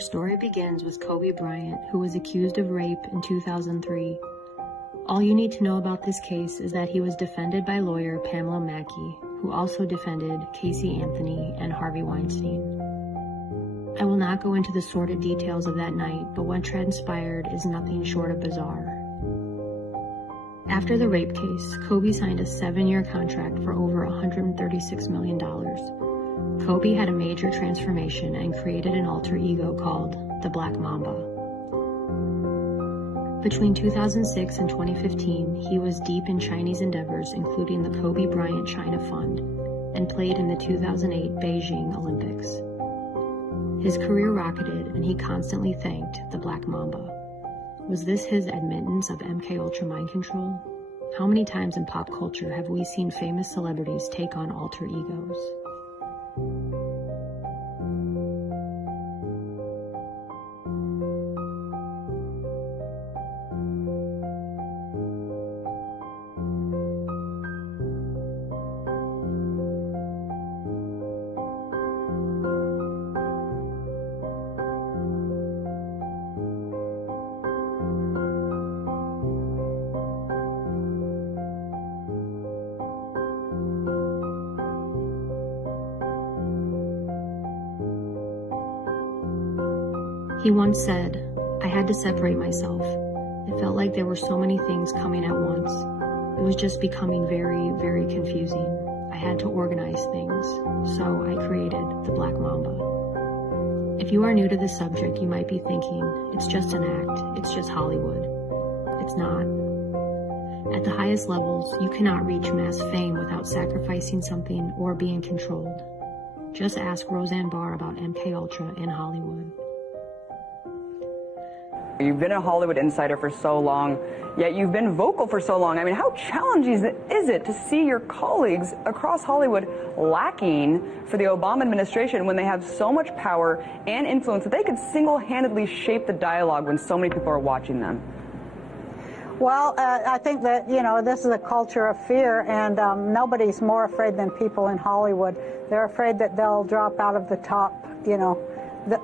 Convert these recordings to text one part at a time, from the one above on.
story begins with Kobe Bryant, who was accused of rape in 2003. All you need to know about this case is that he was defended by lawyer Pamela Mackey, who also defended Casey Anthony and Harvey Weinstein. I will not go into the sordid details of that night, but what transpired is nothing short of bizarre. After the rape case, Kobe signed a 7-year contract for over $136 million. Kobe had a major transformation and created an alter ego called the Black Mamba. Between 2006 and 2015, he was deep in Chinese endeavors, including the Kobe Bryant China Fund, and played in the 2008 Beijing Olympics. His career rocketed, and he constantly thanked the Black Mamba. Was this his admittance of MKUltra mind control? How many times in pop culture have we seen famous celebrities take on alter egos? He once said, "I had to separate myself. It felt like there were so many things coming at once. It was just becoming very, very confusing. I had to organize things, so I created the Black Mamba." If you are new to this subject, you might be thinking, it's just an act, it's just Hollywood. It's not. At the highest levels, you cannot reach mass fame without sacrificing something or being controlled. Just ask Roseanne Barr about MKUltra in Hollywood. You've been a Hollywood insider for so long, yet you've been vocal for so long. I mean, how challenging is it to see your colleagues across Hollywood lacking for the Obama administration when they have so much power and influence that they could single-handedly shape the dialogue when so many people are watching them? Well, I think that, this is a culture of fear, and nobody's more afraid than people in Hollywood. They're afraid that they'll drop out of the top,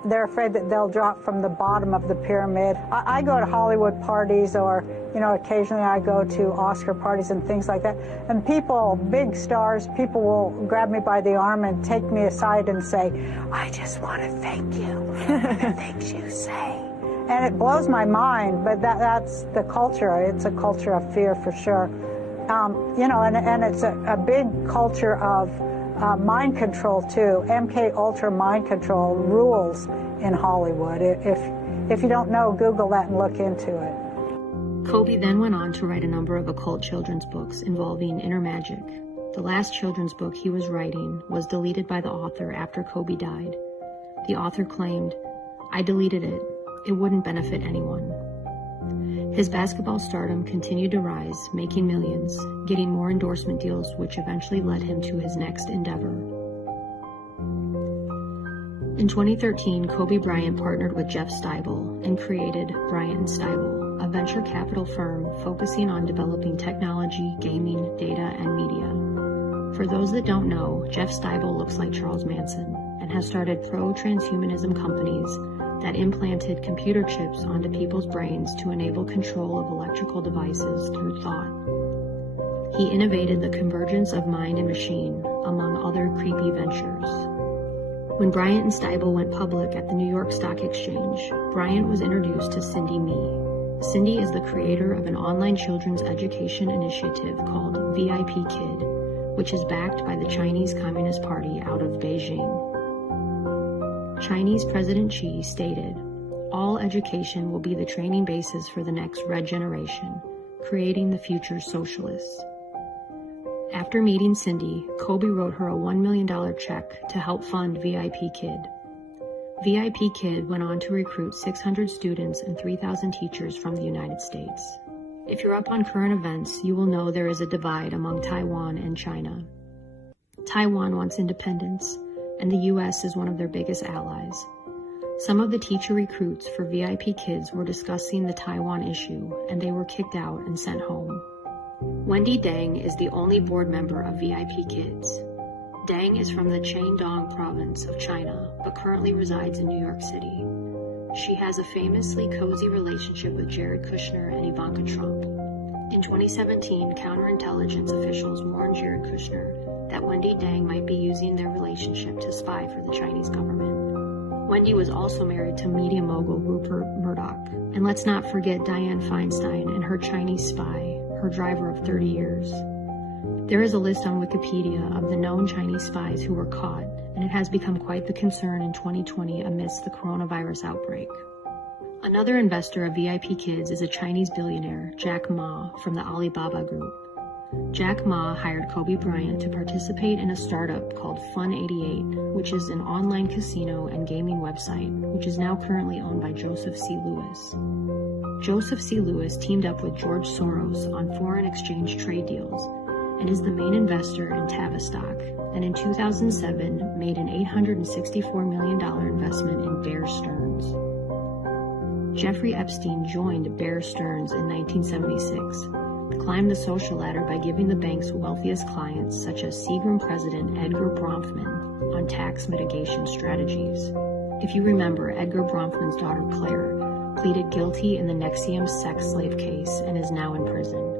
They're afraid that they'll drop from the bottom of the pyramid. I go to Hollywood parties, or, occasionally I go to Oscar parties and things like that. And people, big stars, people will grab me by the arm and take me aside and say, "I just want to thank you for the things you say." And it blows my mind, but that's the culture. It's a culture of fear for sure. And it's a big culture of mind control too. MKUltra mind control rules in Hollywood. If you don't know, Google that and look into it. Kobe then went on to write a number of occult children's books involving inner magic. The last children's book he was writing was deleted by the author after Kobe died. The author claimed, "I deleted it. It wouldn't benefit anyone." His basketball stardom continued to rise, making millions, getting more endorsement deals, which eventually led him to his next endeavor. In 2013, Kobe Bryant partnered with Jeff Steibel and created Bryant and Steibel, a venture capital firm focusing on developing technology, gaming, data, and media. For those that don't know, Jeff Steibel looks like Charles Manson and has started pro-transhumanism companies that implanted computer chips onto people's brains to enable control of electrical devices through thought. He innovated the convergence of mind and machine, among other creepy ventures. When Bryant and Steibel went public at the New York Stock Exchange, Bryant was introduced to Cindy Me. Cindy is the creator of an online children's education initiative called VIP Kid, which is backed by the Chinese Communist Party out of Beijing. Chinese President Xi stated, "All education will be the training basis for the next Red generation, creating the future socialists." After meeting Cindy, Kobe wrote her a $1 million check to help fund VIP Kid. VIP Kid went on to recruit 600 students and 3,000 teachers from the United States. If you're up on current events, you will know there is a divide among Taiwan and China. Taiwan wants independence, and the U.S. is one of their biggest allies. Some of the teacher recruits for VIP Kids were discussing the Taiwan issue, and they were kicked out and sent home. Wendy Deng is the only board member of VIP Kids. Deng is from the Shandong province of China, but currently resides in New York City. She has a famously cozy relationship with Jared Kushner and Ivanka Trump. In 2017, counterintelligence officials warned Jared Kushner that Wendy Dang might be using their relationship to spy for the Chinese government. Wendy was also married to media mogul Rupert Murdoch. And let's not forget Dianne Feinstein and her Chinese spy, her driver of 30 years. There is a list on Wikipedia of the known Chinese spies who were caught, and it has become quite the concern in 2020 amidst the coronavirus outbreak. Another investor of VIP Kids is a Chinese billionaire, Jack Ma, from the Alibaba Group. Jack Ma hired Kobe Bryant to participate in a startup called Fun88, which is an online casino and gaming website, which is now currently owned by Joseph C. Lewis. Joseph C. Lewis teamed up with George Soros on foreign exchange trade deals and is the main investor in Tavistock, and in 2007 made an $864 million investment in Bear Stearns. Jeffrey Epstein joined Bear Stearns in 1976, climbed the social ladder by giving the bank's wealthiest clients, such as Seagram president Edgar Bronfman, on tax mitigation strategies. If you remember, Edgar Bronfman's daughter Claire pleaded guilty in the Nexium sex slave case and is now in prison.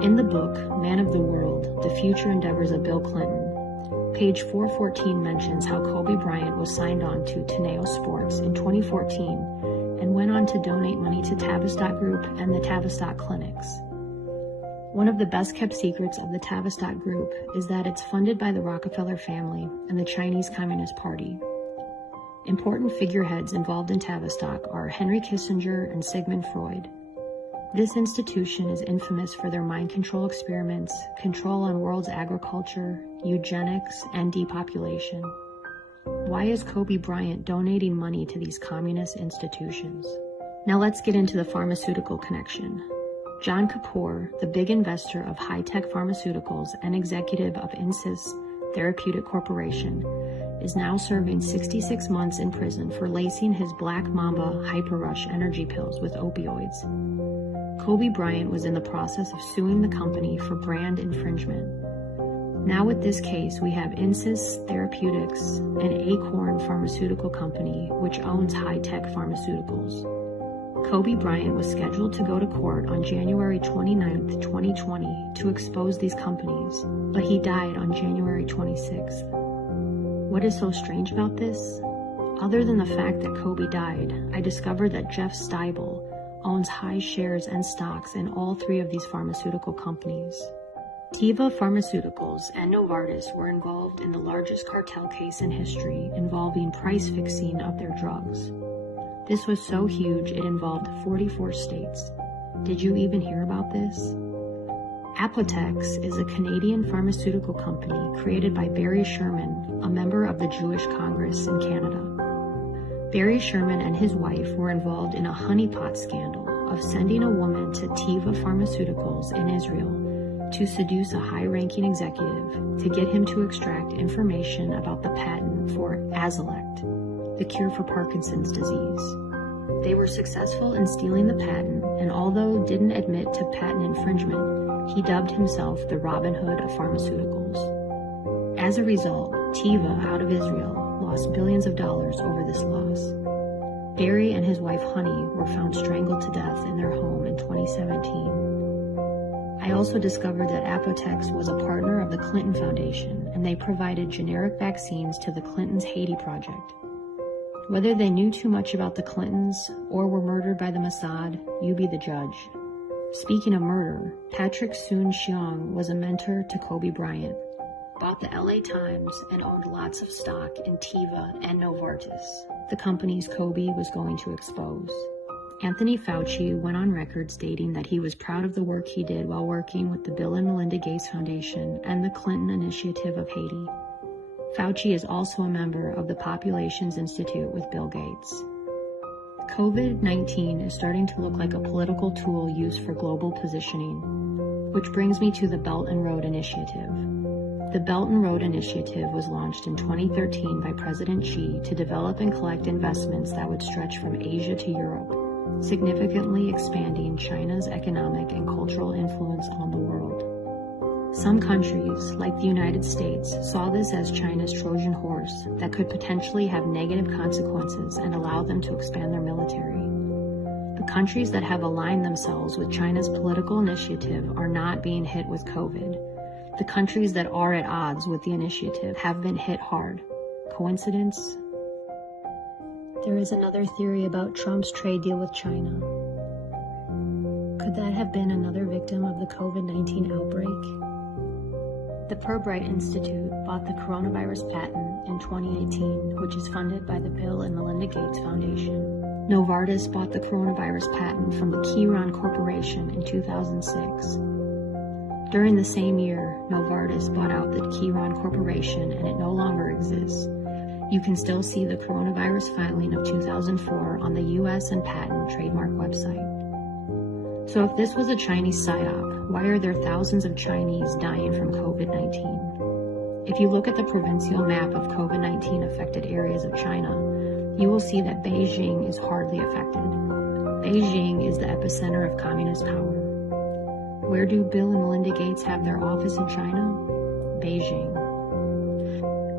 In the book, Man of the World, The Future Endeavors of Bill Clinton, page 414 mentions how Kobe Bryant was signed on to Teneo Sports in 2014 and went on to donate money to Tavistock Group and the Tavistock Clinics. One of the best-kept secrets of the Tavistock Group is that it's funded by the Rockefeller family and the Chinese Communist Party. Important figureheads involved in Tavistock are Henry Kissinger and Sigmund Freud. This institution is infamous for their mind control experiments, control on world's agriculture, eugenics, and depopulation. Why is Kobe Bryant donating money to these communist institutions? Now let's get into the pharmaceutical connection. John Kapoor, the big investor of high-tech pharmaceuticals and executive of Insys Therapeutic Corporation, is now serving 66 months in prison for lacing his Black Mamba Hyper-Rush energy pills with opioids. Kobe Bryant was in the process of suing the company for brand infringement. Now with this case, we have Insys Therapeutics, an Acorn pharmaceutical company which owns high-tech pharmaceuticals. Kobe Bryant was scheduled to go to court on January 29, 2020 to expose these companies, but he died on January 26th. What is so strange about this? Other than the fact that Kobe died, I discovered that Jeff Steibel owns high shares and stocks in all three of these pharmaceutical companies. Teva Pharmaceuticals and Novartis were involved in the largest cartel case in history involving price fixing of their drugs. This was so huge it involved 44 states. Did you even hear about this? Apotex is a Canadian pharmaceutical company created by Barry Sherman, a member of the Jewish Congress in Canada. Barry Sherman and his wife were involved in a honeypot scandal of sending a woman to Teva Pharmaceuticals in Israel to seduce a high-ranking executive to get him to extract information about the patent for Azilect, the cure for Parkinson's disease. They were successful in stealing the patent, and although didn't admit to patent infringement, he dubbed himself the Robin Hood of pharmaceuticals. As a result, Teva, out of Israel, lost billions of dollars over this loss. Barry and his wife Honey were found strangled to death in their home in 2017. I also discovered that Apotex was a partner of the Clinton Foundation, and they provided generic vaccines to the Clintons' Haiti project. Whether they knew too much about the Clintons or were murdered by the Mossad, you be the judge. Speaking of murder, Patrick Soon-Shiong was a mentor to Kobe Bryant, bought the LA Times, and owned lots of stock in Teva and Novartis, the companies Kobe was going to expose. Anthony Fauci went on record stating that he was proud of the work he did while working with the Bill and Melinda Gates Foundation and the Clinton Initiative of Haiti. Fauci is also a member of the Populations Institute with Bill Gates. COVID-19 is starting to look like a political tool used for global positioning, which brings me to the Belt and Road Initiative. The Belt and Road Initiative was launched in 2013 by President Xi to develop and collect investments that would stretch from Asia to Europe, significantly expanding China's economic and cultural influence on the world. Some countries, like the United States, saw this as China's Trojan horse that could potentially have negative consequences and allow them to expand their military. The countries that have aligned themselves with China's political initiative are not being hit with COVID. The countries that are at odds with the initiative have been hit hard. Coincidence? There is another theory about Trump's trade deal with China. Could that have been another victim of the COVID-19 outbreak? The Bryant Institute bought the coronavirus patent in 2018, which is funded by the Bill and Melinda Gates Foundation. Novartis bought the coronavirus patent from the Chiron Corporation in 2006. During the same year, Novartis bought out the Chiron Corporation and it no longer exists. You can still see the coronavirus filing of 2004 on the U.S. and Patent Trademark website. So if this was a Chinese psyop, why are there thousands of Chinese dying from COVID-19? If you look at the provincial map of COVID-19 affected areas of China, you will see that Beijing is hardly affected. Beijing is the epicenter of communist power. Where do Bill and Melinda Gates have their office in China? Beijing.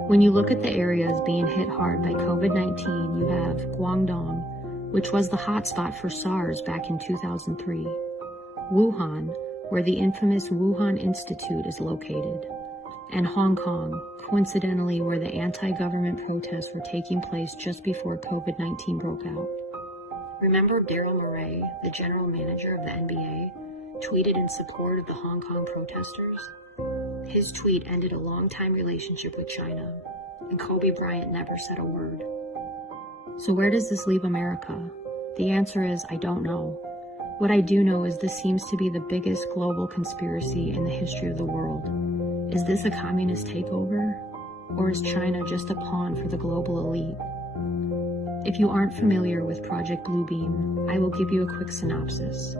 When you look at the areas being hit hard by COVID-19, you have Guangdong, which was the hotspot for SARS back in 2003. Wuhan, where the infamous Wuhan Institute is located. And Hong Kong, coincidentally where the anti-government protests were taking place just before COVID-19 broke out. Remember Daryl Morey, the general manager of the NBA, tweeted in support of the Hong Kong protesters? His tweet ended a long-time relationship with China, and Kobe Bryant never said a word. So where does this leave America? The answer is, I don't know. What I do know is this seems to be the biggest global conspiracy in the history of the world. Is this a communist takeover? Or is China just a pawn for the global elite? If you aren't familiar with Project Bluebeam, I will give you a quick synopsis.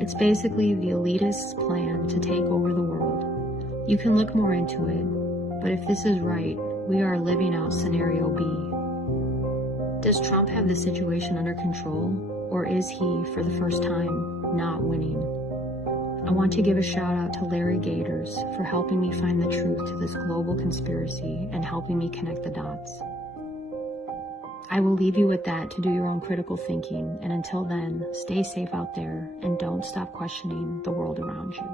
It's basically the elitist's plan to take over the world. You can look more into it, but if this is right, we are living out scenario B. Does Trump have the situation under control, or is he, for the first time, not winning? I want to give a shout out to Larry Gators for helping me find the truth to this global conspiracy and helping me connect the dots. I will leave you with that to do your own critical thinking, and until then, stay safe out there and don't stop questioning the world around you.